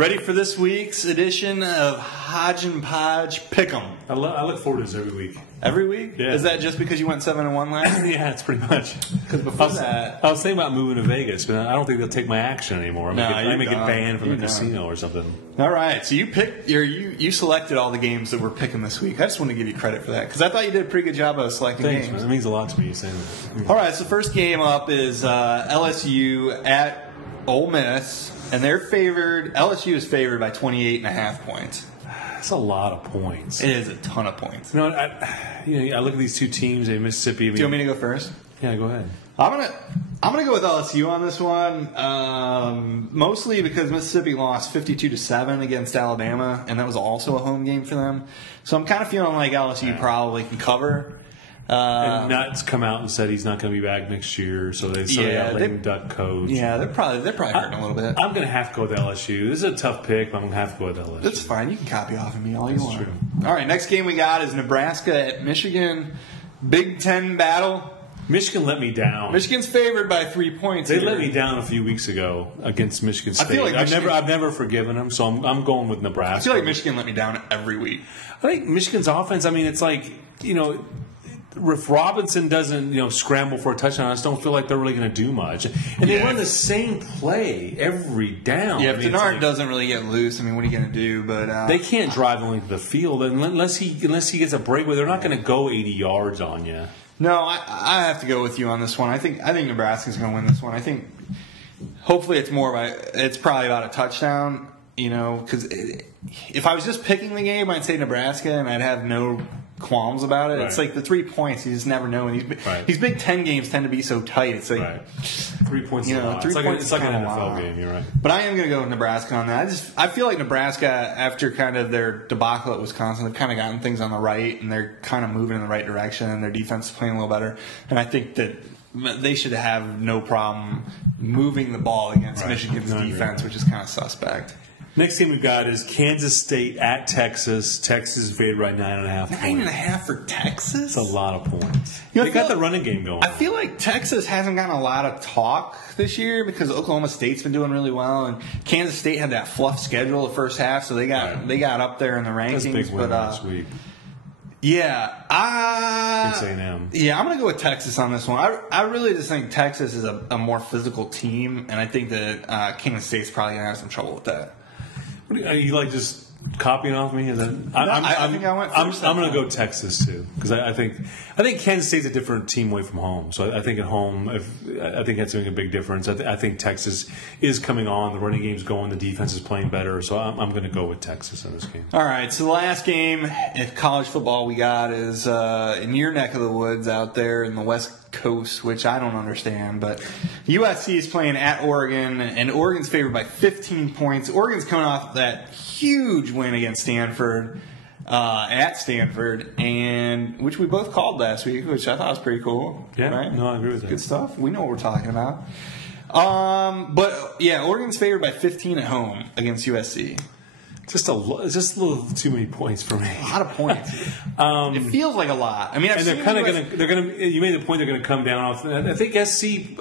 ready for this week's edition of Hodge and Podge Pick'em? I look forward to this every week. Every week? Yeah. Is that just because you went 7-1 last week? Yeah, it's pretty much. Because before that, I was thinking about moving to Vegas, but I don't think they'll take my action anymore. I may get banned from the casino or something. All right, so you selected all the games that we're picking this week. I just want to give you credit for that because I thought you did a pretty good job of selecting Thanks, games. man. That means a lot to me. You saying that. All right, so first game up is LSU at Ole Miss, and LSU is favored by 28.5 points. That's a lot of points. It is a ton of points. You know, I look at these two teams. Mississippi. Do you want me to go first? Yeah, go ahead. I'm gonna go with LSU on this one, mostly because Mississippi lost 52-7 against Alabama, and that was also a home game for them. So I'm kind of feeling like LSU probably can cover. And Nutt's come out and said he's not going to be back next year, so they got lame duck coach. Yeah, they're probably hurting a little bit. I'm going to have to go with LSU. This is a tough pick, but I'm going to have to go with LSU. That's fine. You can copy off of me all you want. True. All right, next game we got is Nebraska at Michigan. Big Ten battle. Michigan let me down. Michigan's favored by 3 points. They let me down a few weeks ago against Michigan State. I feel like I've never forgiven them, so I'm going with Nebraska. I feel like Michigan let me down every week. I think Michigan's offense. I mean, it's like if Robinson doesn't scramble for a touchdown, I just don't feel like they're really going to do much. And they run the same play every down. Yeah, if Denard doesn't really get loose, I mean, what are you going to do? But they can't drive only to the field unless he gets a breakaway. They're not going to go 80 yards on you. No, I have to go with you on this one. I think Nebraska's going to win this one. I think hopefully it's probably about a touchdown. Because if I was just picking the game, I'd say Nebraska, and I'd have no qualms about it. Right. It's like the 3 points. You just never know. And these Big Ten games tend to be so tight. It's like 3 points. It's like an NFL game. You're right. But I am going to go with Nebraska on that. I feel like Nebraska, after kind of their debacle at Wisconsin, they've kind of gotten things on the right, and they're kind of moving in the right direction, and their defense is playing a little better. And I think that they should have no problem moving the ball against Michigan's defense, which is kind of suspect. Next team we've got is Kansas State at Texas. Texas is favored by 9.5 points. 9.5 for Texas? That's a lot of points. They got the running game going. I feel like Texas hasn't gotten a lot of talk this year because Oklahoma State's been doing really well, and Kansas State had that fluff schedule the first half, so they got up there in the rankings. That's a big win last week. Yeah, A&M. I'm going to go with Texas on this one. I really just think Texas is a more physical team, and I think that Kansas State's probably going to have some trouble with that. Are you just copying off me? I think I went first. I'm going to go Texas too because I think Kansas State's a different team away from home. So I think at home, I think that's making a big difference. I think Texas is coming on. The running game's going. The defense is playing better. So I'm going to go with Texas in this game. All right. So the last game in college football we got is in your neck of the woods out there in the West Coast, which I don't understand, but USC is playing at Oregon, and Oregon's favored by 15 points. Oregon's coming off that huge win against Stanford at Stanford, and which we both called last week, which I thought was pretty cool. Yeah, right? No, I agree with that. Good stuff. We know what we're talking about. But yeah, Oregon's favored by 15 at home against USC. Just a little too many points for me. A lot of points. It feels like a lot. I mean, they're kind of going to. You made the point they're going to come down off. I think SC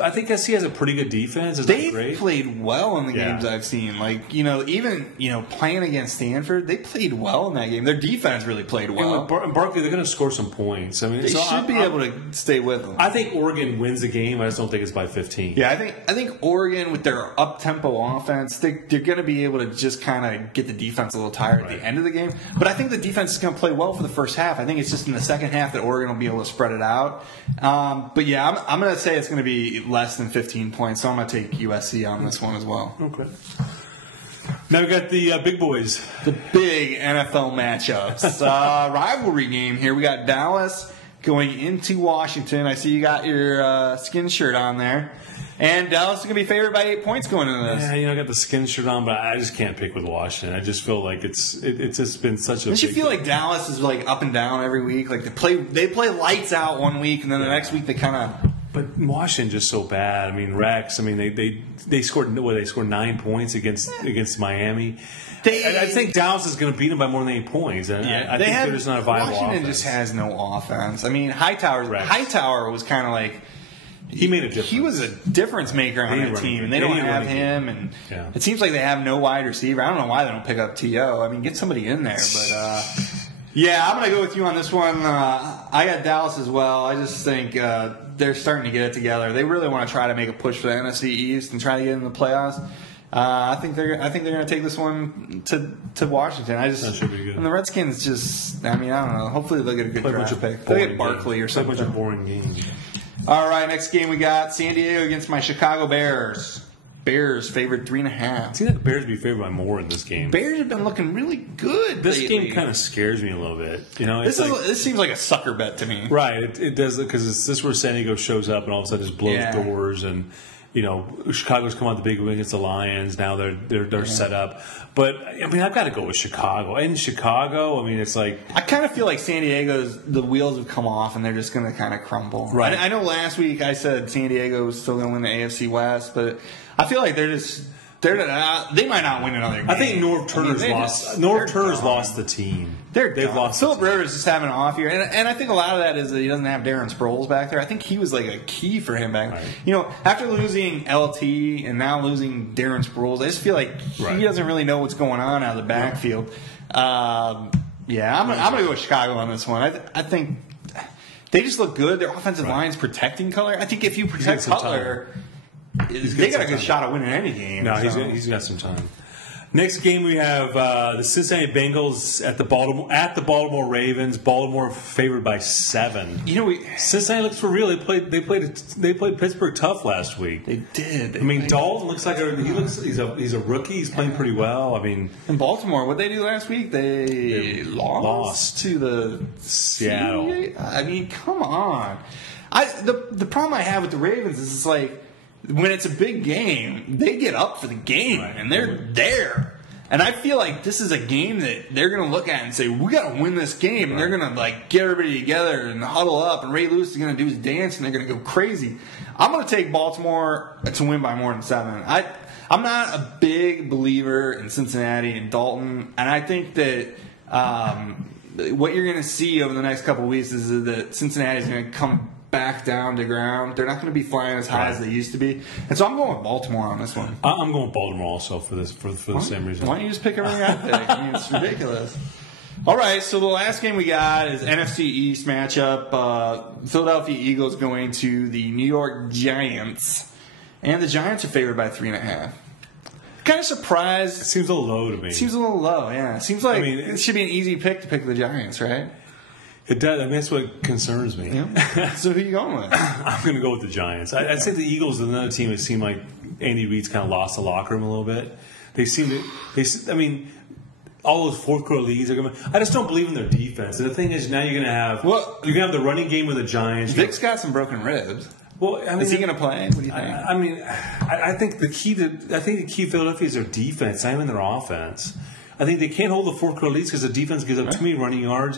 has a pretty good defense. They played well in the games I've seen. Like even playing against Stanford, they played well in that game. Their defense really played well. And Barkley, they're going to score some points. I mean, they should be able to stay with them. I think Oregon wins the game. I just don't think it's by 15. Yeah, I think Oregon with their up tempo offense, they're going to be able to just kind of get the defense a little tired at the end of the game. But I think the defense is going to play well for the first half. I think it's just in the second half that Oregon will be able to spread it out. But yeah, I'm going to say it's going to be less than 15 points, so I'm going to take USC on this one as well. Okay. Now we've got the big boys. The big NFL matchups. Rivalry game here. We got Dallas going into Washington. I see you got your skin shirt on there. And Dallas is going to be favored by 8 points going into this. Yeah, I got the skin shirt on, but I just can't pick with Washington. I just feel like it's just been such a. Don't you feel like Dallas is like up and down every week? Like they play lights out one week, and then the next week they kind of. But Washington just so bad. I mean, Rex. I mean, they scored 9 points against Miami. I think Dallas is going to beat them by more than 8 points. And I think they're just not a viable Washington offense. just has no offense. I mean, Hightower was kind of like. He made a difference. He was a difference maker on that team, and they don't have him. And it seems like they have no wide receiver. I don't know why they don't pick up T.O. I mean, get somebody in there. But yeah, I'm going to go with you on this one. I got Dallas as well. I just think they're starting to get it together. They really want to try to make a push for the NFC East and try to get in the playoffs. I think they're going to take this one to Washington. That should be good. And the Redskins just, I mean, I don't know. Hopefully they'll get a good draft pick. They'll get Barkley or something. Play a bunch of boring games. All right, next game we got San Diego against my Chicago Bears. Bears favored 3.5. It seems like the Bears would be favored by more in this game. Bears have been looking really good. This lately. game kind of scares me a little bit. You know, this seems like a sucker bet to me. Right, it does, because this is where San Diego shows up and all of a sudden just blows doors, and you know, Chicago's come out the big win against the Lions. Now they're set up. But I mean, I've got to go with Chicago. In Chicago, I mean, it's like I kind of feel like San Diego's the wheels have come off and they're just going to kind of crumble. Right. I know last week I said San Diego was still going to win the AFC West, but I feel like they might not win another game. I think Norv Turner's lost the team. They've lost. Philip Rivers is having an off year, and I think a lot of that is that he doesn't have Darren Sproles back there. I think he was like a key for him back. Right. You know, after losing LT and now losing Darren Sproles, I just feel like he doesn't really know what's going on out of the backfield. I'm gonna go with Chicago on this one. I think they just look good. Their offensive line's protecting Cutler. I think if you protect Cutler, they got a good shot at winning any game. No, he's got some time. Next game we have the Cincinnati Bengals at the Baltimore Ravens. Baltimore favored by 7. You know, Cincinnati looks for real. They played Pittsburgh tough last week. They did. I mean, Dalton looks like he's a rookie. He's playing pretty well. I mean, in Baltimore, what they do last week? They lost to the Seattle. I mean, come on. The problem I have with the Ravens is it's like, when it's a big game, they get up for the game, and they're there. And I feel like this is a game that they're going to look at and say, we got to win this game. And they're going to like get everybody together and huddle up. And Ray Lewis is going to do his dance, and they're going to go crazy. I'm going to take Baltimore to win by more than 7. I'm not a big believer in Cincinnati and Dalton. And I think that what you're going to see over the next couple of weeks is that Cincinnati is going to come back down to ground. They're not going to be flying as high as they used to be. And so I'm going with Baltimore on this one. I'm going with Baltimore also for the same reason. Why don't you just pick everything I pick? I mean, it's ridiculous. All right, so the last game we got is NFC East matchup. Philadelphia Eagles going to the New York Giants. And the Giants are favored by 3.5. Kind of surprised. It seems a little low to me. It seems a little low, yeah. It seems like it should be an easy pick to pick the Giants, right? It does. I mean, that's what concerns me. Yeah. So who are you going with? I'm going to go with the Giants. I'd say the Eagles is another team that seemed like Andy Reid's kind of lost the locker room a little bit. They seem to. I mean, all those fourth quarter leads are going. I just don't believe in their defense. And the thing is, now you're going to have the running game with the Giants. Vic's got some broken ribs. Well, I mean, is he going to play? What do you think? I mean, I think the key to Philadelphia is their defense, not even their offense. I think they can't hold the fourth quarter leads because the defense gives up too many running yards.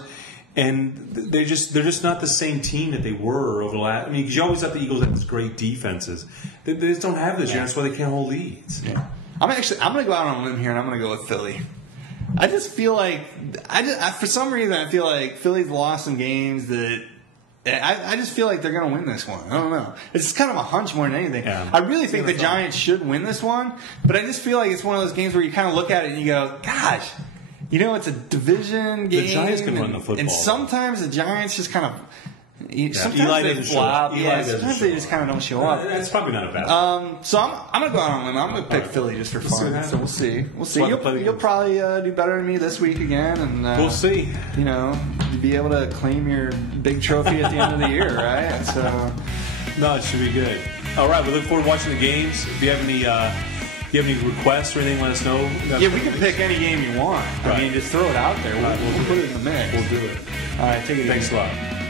And they're just not the same team that they were over the last. I mean, because you always thought the Eagles had these great defenses. They just don't have this year. That's why they can't hold leads. Yeah. I'm going to go out on a limb here, and I'm going to go with Philly. I just feel like for some reason I feel like Philly's lost some games that I just feel like they're going to win this one. I don't know. It's just kind of a hunch more than anything. Yeah. I really think the Giants should win this one, but I just feel like it's one of those games where you kind of look at it and you go, gosh. You know, it's a division game. The Giants can run the football. And sometimes the Giants just kind of... Sometimes Eli they flop. Sometimes they just kind of don't show up. That's probably not a bad So I'm going to go out on a limb. I'm going to pick Philly just for fun. So we'll see. You'll probably do better than me this week again. And we'll see. You know, be able to claim your big trophy at the end of the year, right? So no, it should be good. All right, we look forward to watching the games. If you have any requests or anything, let us know. Yeah, we can pick any game you want. I mean, just throw it out there. We'll put it in the mix. We'll do it. All right, take it easy. Thanks a lot.